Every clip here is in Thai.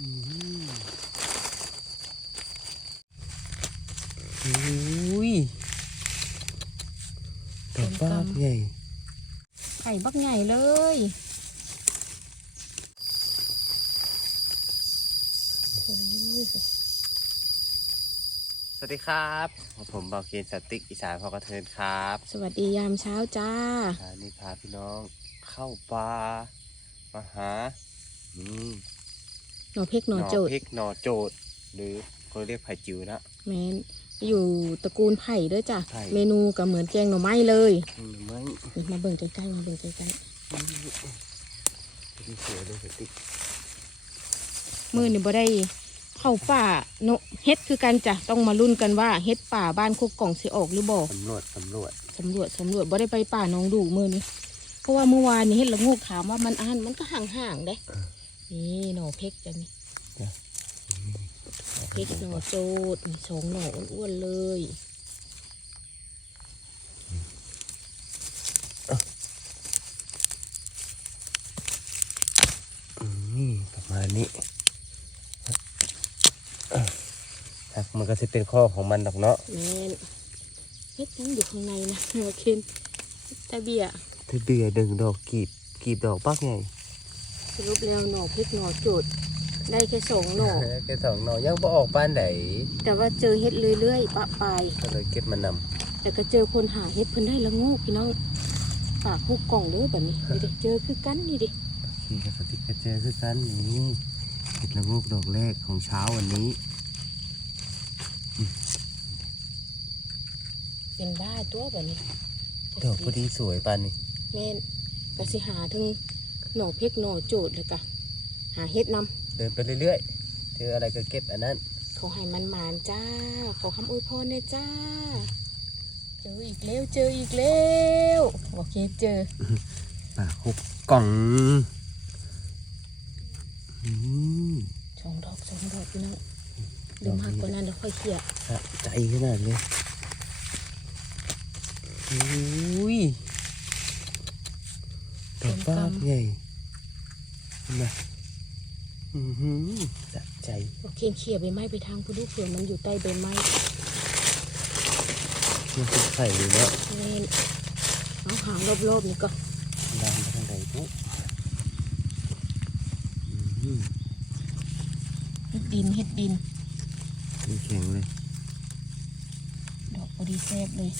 อืมอุ้ยดอกบ้ากใหญ่ไข่บักใหญ่เลยสวัสดีครับผมเบาเกนสติกอีสานพอกระเทินครับ สวัสดียามเช้าจ้าวันนี้พาพี่น้องเข้าป่ามาหาอืม หน่อเพกหน่อโจดพริกหน่อโจด หรือเขาเรียกไผ่จิ๋วนะ แมนอยู่ตระกูลไผ่เด้วยจ้ะไผ่ เมนูก็เหมือนแกงหน่อไม้เลยอืมไม่นี่มาเบิ่งใกล้ๆมาเบิ่งใกล้ดีสวยเลยสติกๆมือนี่บ่ได้เข้าป่าเนาะเฮ็ดคือกันจ้ะต้องมาลุ้นกันว่าเฮ็ดป่าบ้านโคกกล่องสิออกหรือบ่ สำรวจสำรวจสำรวจสำรวจบ่ได้ไปป่าหน้องดูมือนี้เพราะว่าเมื่อวานนี้เฮ็ดละโงูถามว่ามันอ่านมันก็ห่างๆเด้ นี่หน่อเพกจ้ะนี่หน่อเพกหน่อโจดมีสองหน่ออ้วนๆเลยอืมประมาณนี้ครับมันก็จะเป็นข้อของมันดอกเนาะแม่นเฮ็ดยังอยู่ข้างในนะหัวเคนตาเบียถ้าเดือดึงดอกกีบกีบดอกบ้ากใหญ่ส รุปแล้วหน่อพริกหน่อจุด ได้แค่สองหน่อแค่สองหน่อยังบ่ออกบ้านไหนแต่ว่าเจอเฮ็ดเรื่อยๆปะปายก็เลยเก็บมานำแต่ก็เจอคนหาเฮ็ดเพิ่นได้ละโงูพี่น้องปากคุกกล่องเด้อแบบนี้นี่ดิเจอคือกันนี่ดิขี่กับสติกกระเจอคือกันนี่เห็ดละงูกดอกแรกของเช้าวันนี้ เป็นบ้าตัวแบบนี้ดอกพอดีสวยปานนี้แม่นก็สิหาถึง หน่อพริกหน่อจุดเลยกะหาเฮ็ดนำเดินไปเรื่อยๆเจออะไรก็เก็บอันนั้นขอให้มันหมานจ้าขอคำอวยพรเลยจ้าเจออีกแล้วเจออีกแล้วโอเคเจอป่าคุกกล่องอืมสองดอกสองดอกพี่น้องเดี๋ยวมากกว่านั้นเดี๋ยวค่อยเคลียร์สะใจขนาดเลยอุ้ย ดอกบ้ากใหญ่เห็นไหมอือหือสะใจโอเคเคลียร์ใบไม้ไปทางพุดูเผื่อมันอยู่ใต้ใบไม้มันเป็นไข่เลยเนาะเน่นเอาหางรอบๆนี่ก็ลามไปทางใดปุ๊บอืมเฮ็ดดินเฮ็ดดินเป็นแข็งเลย ดอกพอดีแซ่บเลย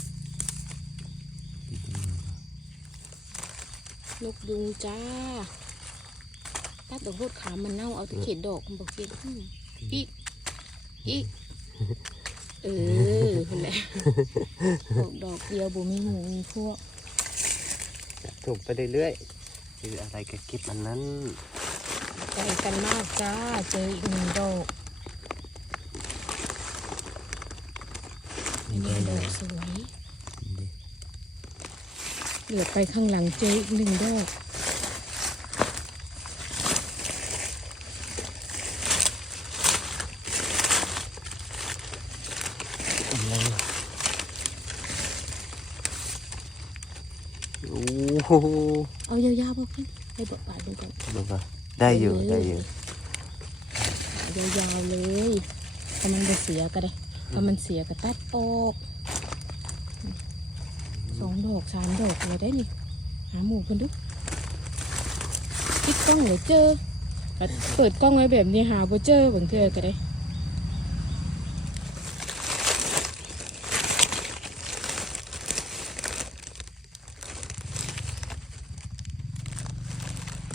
นกยุงจ้าตัดดอกโรดขามันเน่าเอาแตะเข็ดดอกมันบอกเข็ดอืมอีกอีกเออคนแหละดอกดอกเดียวบ่มีหมูมีพวกถูกไปเรื่อยๆคืออะไรก็เก็บอันนั้นใจกันมากจ้า เจออีกหนึ่งดอกอันนี้ดอกสวย เหลือไปข้างหลังเจออีกหนึ่งดอกอะไรวะโอ้โหเอายาวๆมาพี่ให้บอกป่าดูก่อนดูก่อนได้อยู่ได้อยู่ยาวๆเลยถ้ามันจะเสียก็ได้ถ้ามันเสียก็ตัดออก สองดอกสามดอกเลยได้นี่หาหมูเพิ่นดูปิดกล้องเดี๋ยวเจอเปิดกล้องไว้แบบนี้หาบ่เจอบางเทื่อก็ได้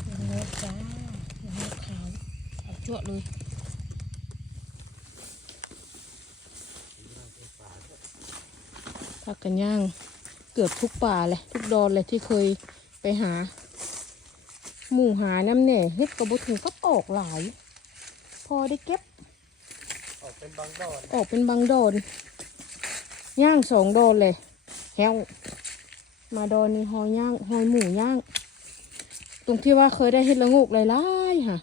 ยังเลิกจ้ายังเลิกขาวเอาจั่วเลยพักกันย่าง เกือบทุกป่าเลย ทุกดอนเลยที่เคยไปหา หมู่หาน้ำเนี่ยเฮ็ดกระบุถึงก็ออกหลาย พอได้เก็บ ออกเป็นบางดอนออกเป็นบางดอนย่างสองดอนเลยแฮวมาดอนนี้หอยย่างหอยหมูย่าง ตรงที่ว่าเคยได้เห็ดละงูกหลายๆค่ะ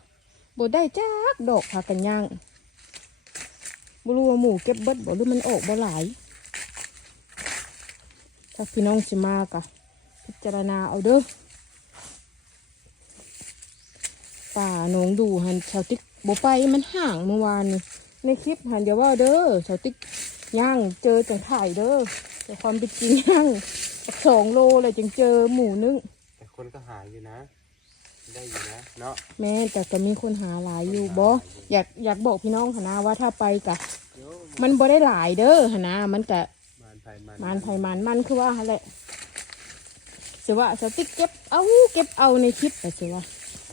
บดได้จักดอกพากันย่างบรู้ว่าหมูเก็บเบิดบ่หรือมันออกบ่หลาย ถ้าพี่น้องสิมากะพิจารณาเอาเด้อป่าหนองดูหันชาวติ๊กบ่ไปมันห่างเมื่อวานนี่ในคลิปหันเดี๋ยวว่าเด้อสาวติ๊กย่างเจอจังถ่ายเด้อแต่ความเป็นจริงย่างสองโลเลยจึงเจอหมูนึงแต่คนก็หาอยู่นะ ได้อยู่นะเนาะแม่แต่ก็มีคนหาหลายอยู่บ่อยากอยากบอกพี่น้องหนนะว่าถ้าไปกะโยมันบ่ได้หลายเด้อหนนะมันกะมานไผ่มันมันไผมันมันคือว่าหั่นแหละสิว่าสติกเก็บเอาเก็บเอาในคลิปแต่สิว่า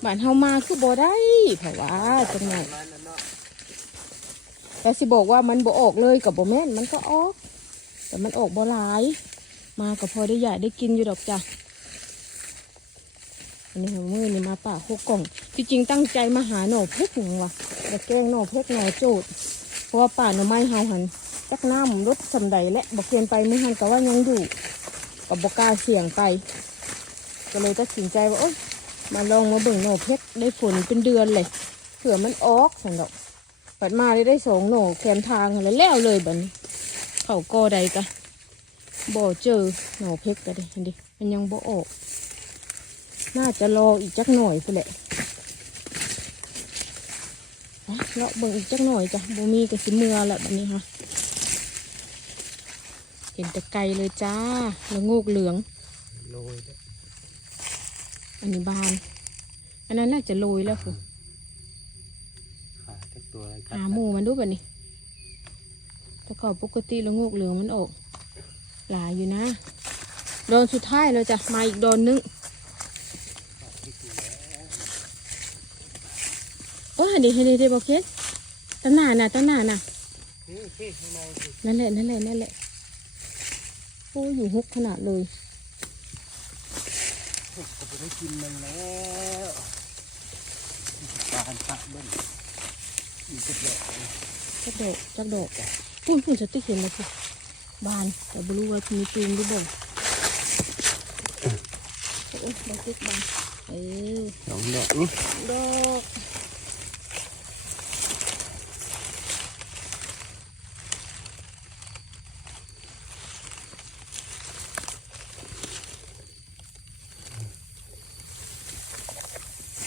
บ้านเฮามาคือบ่ได้เพราะว่าจังไงมันแต่สิบอกว่ามันบ่ออกเลยกับบ่แม่นมันก็ออก แต่มันออกบ่หลาย มาก็พอได้ใหญ่ได้กินอยู่ดอกจ้ะอันนี้หัวมือนี่มาป่าโคกกล่องที่จริงตั้งใจมาหาหน่อเพชรหนึ่งว่ะแต่แกงหน่อเพชรหน่อโจดเพราะว่าป่าหน่อไม้เฮาหัน จักน้ำรถสำใดและบอกเคียนไปไม่หันก็ว่ายังอยู่กับบกล้าเสี่ยงไป ก็เลยตัดสินใจว่าโอ๊ยมาลองมาเบิ่งหน่อเพชรได้ฝนเป็นเดือนเลยเผื่อมันออกสันดอกปัดมาได้ได้สองโหน่แคมทางแล้วแล้วเลยบันเขากอใดกะบ่เจอหน่อเพชรกันดิเห็นดิมันยังบ่ออก น่าจะรออีกจักหน่อยสิแหละเลาะเบิ่งอีกจักหน่อยจ้ะบ่มีกระสิเมือแหละแบบนี้ค่ะ ห็นแต่ไกลเลยจ้าแล้วงูกเหลือง โรยด้วยอันนี้บาน อันนั้นน่าจะโรยแล้วคือขาแค่ตัวอะไรกัหาหมูมันดูแบบนี้แต่ก่อนปกติแล้วงูกเหลืองมันออก หลายอยู่นะโดนสุดท้ายเราจะมาอีกโดนนึงโอ้ยเดี๋ยวเดี๋ยวเดี๋ยวบอกเคสตั้งหน้าน่ะตั้งหน้าน่ะ นี่พี่ข้างในสินั่นแหละนั่นแหละนั่นแหละโอ้ยอยู่ฮุกขนาดเลยก็จะได้กินมันแล้วปลาปะเบิ้ลมีกระเดาะเลยจักโดดจักโดดพุ่นพุ่นสติ๊กเห็นแล้วสิบานแต่บรู้ว่ามีตูมหรือเปล่าโอ้ยบาติ๊กบานเออสองดอกนี่ดอก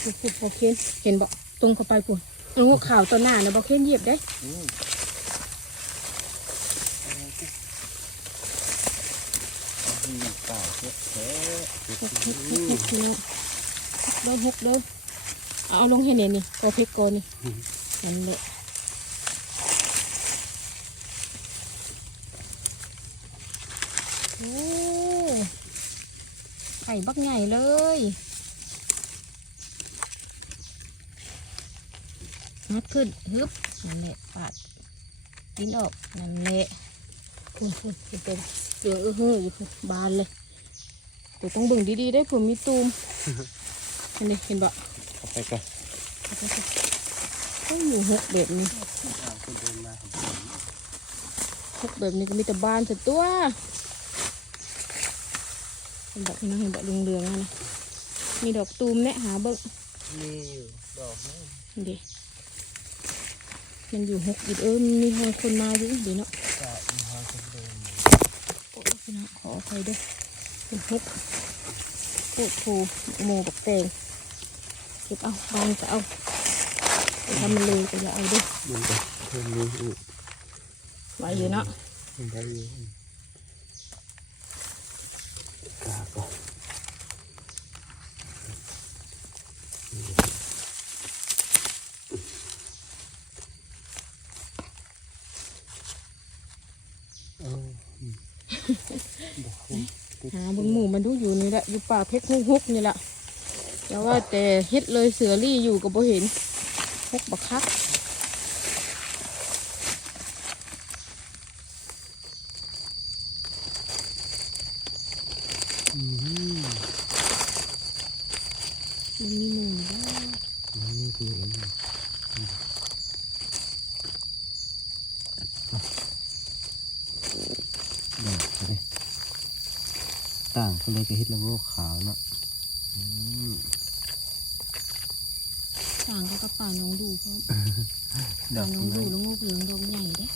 ปุ๊บบอกเคนเห็นบอกตรงเข้าไปปุ่นเอาหัวข่าวตอนหน้านะบอกเคนเหยียบได้อืมมีเปล่าเยอะแท้ฮุกฮุกฮุกฮุกพี่น้องฮุกเด้อฮุกเด้อเอาเอาลงให้เนี่ยนี่ตัวเพชรโกนนี่นั่นแหละโอ้ไข่บักใหญ่เลย งัดขึ้นฮึบนั่นแหละปาดกินออกนั่นแหละคุณคุณจะเป็นเหลืองอื้อหืออยู่พุ่นบานเลยแต่ต้องเบิ่งดีๆได้ผมมีตูมเห็นดิเห็นบ่เอาไปก่อนต้องอยู่หกแบบนี้เอาคนเดินมาผมหกแบบนี้ก็มีแต่บานแต่ตัวเห็นบ่พี่น้องเห็นบ่เหลืองๆอะนะมีดอกตูมแนะหาเบิ่งมีอยู่ดอกนึงเห็นดิ มันอยู่หกอีกเออมันมีหอยคนมาอยู่เดี๋ยวเนาะก็มีหอยคนเดินอยู่โอ้ยพี่น้องขออภัยด้วยเป็นฮุกโคตรโผโมกับแตงเก็บเอาบางก็เอาแต่ถ้ามันเลยก็อย่าเอาด้วยมันจะเพิ่มนี้อีกไว้อยู่เนาะมันได้อยู่กาก่อนเอาอืมดอกนี่ติด หาบนหมู่มันดูอยู่นี่แหละอยู่ป่าเพชรฮุกนี่แหละแต่ว่าแต่เฮ็ดเลยเสือรี่อยู่กับ่เห็นฮุกบักคัก อืม มันมีหมู่บ้า นี่คือเห็นอยู่ดอกก็ได้ ต่างก็เลยจะเฮ็ดละโงกขาวเนาะอืมต่างก็กับป่าน้องดูเพราะดป่าอกน้องไม้ดูแล้วงูเหลืองดอกใหญ่เด้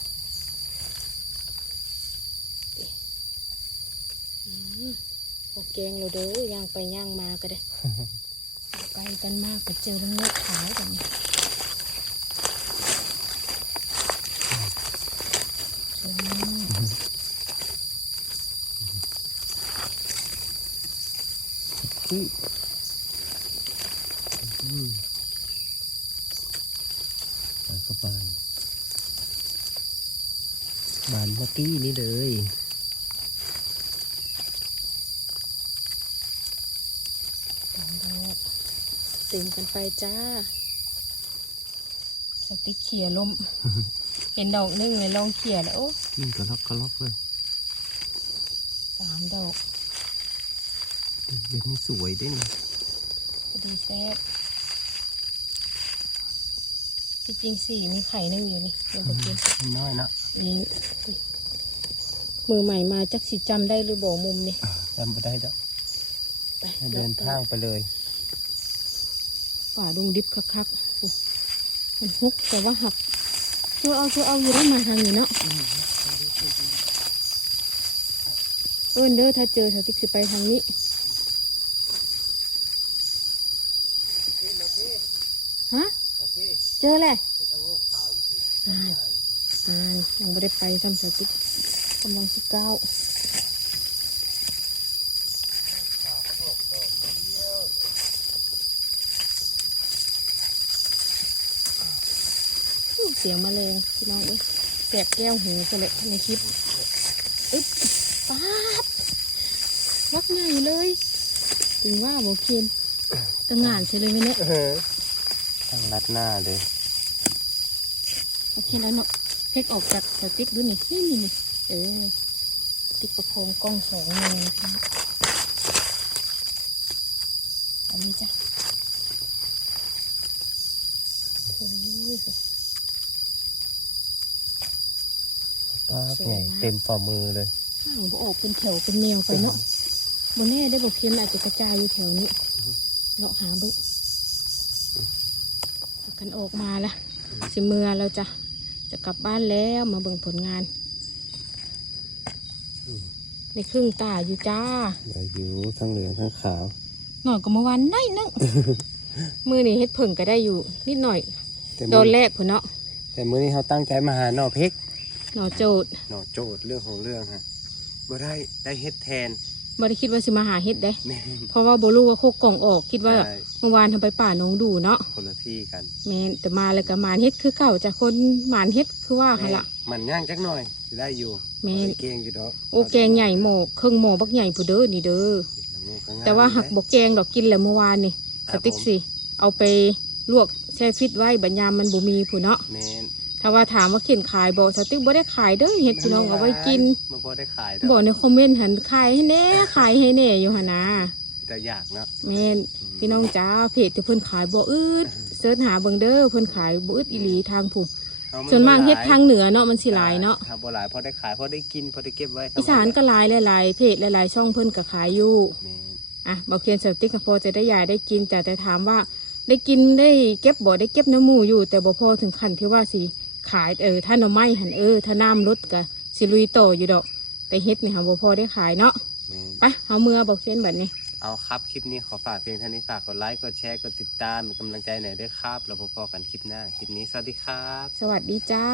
อืมพอแกงเราเด้อย่างไปย่างมาก็ได้ไกลกันมากก็เจอแล้วงูขาวแบบนี้ กี้อืมแล้วก็บานบานเมื่อกี้นี่เลยสองดอกเต็มกันไปจ้า สติ๊กเขี่ยลม เห็นดอกหนึงเลยลองเขี่ยแล้วโอ้นี่กระลอกกระลอกเลย สามดอก เบ็ดนี่สวยด้วยนี่พอดีแซ่บที่จริงสี่มีไข่นึ่งอยู่นี่เดี๋ยวบอกกินมันน้อยนะนี่มือใหม่มาจักสิจำได้หรือบอกมุมนี่จำไม่ได้แล้วไปเดินทางไปเลย ป่าดงดิบคักๆอู้มันฮุกแต่ว่าหักเชื่อเอาเชื่อเอาอยู่ได้มาทางนี้เนาะเอิ้นเด้อถ้าเจอสติ๊กสิไปทางนี้ ฮะเจอแหละอ่านอ่านยังไม่ได้ไปซ้ำสติ๊กกำลังสิเก้าเสียงมาเลยพี่น้องเอ้ยแสบแก้วหูกันเลยในคลิปอึ๊บป๊าบวักใหญ่เลยถึงว่าโบเคียนตะงานใช่เลยไหมเนี่ย ทางลัดหน้าเลย โอเคแล้วเนาะเพกออกจากสติ๊กดูนี่นี่นี่นี่เออติ๊กประโคมกล้องสองมือนะคะอันนี้จ้ะโอ้ยป้าบสวยใหญ่มากเต็มฝ่ามือเลยข้างบ่ออกเป็นแถวเป็นแนวไปเนาะบนแน่ได้บอกเพียนอาจจะกระจายอยู่แถวนี้ เราหาเบึก กันออกมาละสิเมือเราจะจะกลับบ้านแล้วมาเบิ่งผลงานอืมในครึ่งตาอยู่จ้าเหลืออยู่ทั้งเหลืองทั้งขาวหน่อยก็เมื่อวานได้นึงมือนี่เฮ็ดเพิ่งก็ได้อยู่นิดหน่อยแต่โดมื้อนแรกพุ่นเนาะแต่มื้อนี้เขาตั้งใจมาหาหน่อเพกหน่อโจดหน่อโจทย์เรื่องของเรื่องฮะบ่ได้ได้เฮ็ดแทน บ่ได้คิดว่าสิมาหาเฮ็ดได้ แม่น เพราะว่าบ่รู้ว่าโคกกล่องออก คิดว่าใช่ เมื่อวานทำไปป่าหนองดูเนาะคนละที่กันแม่นแต่มาแล้วก็หมานเฮ็ดคือเก่าจากคนหมานเฮ็ดคือว่าหั่นละมันย่างจักหน่อยสิได้อยู่แม่นบ่ได้เก่งอยู่ดอกโอแกงใหญ่หมอกเครื่องหมอบักใหญ่ผู้เด้อนี่เด้อน้ำมูกก็งมแต่ว่าหักอยู่บกแกงดอกกินแล้วเมื่อวานนี่คสรับติ๊กผมสิเอาไปลวกแช่ฟิตไว้บัญยามมันบ่มีผู้เนาะแม่น ถ้าว่าถามว่าเข็นขายบ่สติ๊กบ่ได้ขายเด้อเฮ็ดพี่น้องเอาไว้กินมันบ่ได้ขายดบ่อกในคอมเมนต์หันขายให้แน่ขายให้แน่อยู่หั่นนะแต่อยากเนาะแม่นพี่น้องจ้าเพจที่เพิ่นขายบ่อึดเสิร์ชหาเบิ่งเด้อเพิ่นขายบ่อึดอีหลีทางผู้เอส่วนมากบ่หลยเฮ็ดทางเหนือเนาะมันสิหลายเนาะทำบ่หลายพอได้ขายพอได้กินพอได้เก็บไว้อีสานก็หลายหลายๆเพจหลายๆช่องเพิ่นก็ขายอยู่แม่นอะบอกเคียนสติ๊กก็พอจะได้ยายได้กินแต่แต่ถามว่าได้กินได้เก็บบ่ได้เก็บน้ำหมูอยู่ แต่บ่พอถึงขั้นที่ว่าสิ ขายเออถ้าหน่อไม้หันเออถ้าน้ำลดก็สิลุยต่ออยู่ดอก แต่เฮ็ดนี่ค่ะบ่พอได้ขายเนาะแม่นไปเอามือบอกเคียนแบบนี้ เอาครับคลิปนี้ขอฝากเพียงเท่านี้ฝากกดไลค์กดแชร์กดติดตามเป็นกำลังใจหน่อยด้วยครับ แล้วพบกันคลิปหน้าคลิปนี้สวัสดีครับ สวัสดีจ้า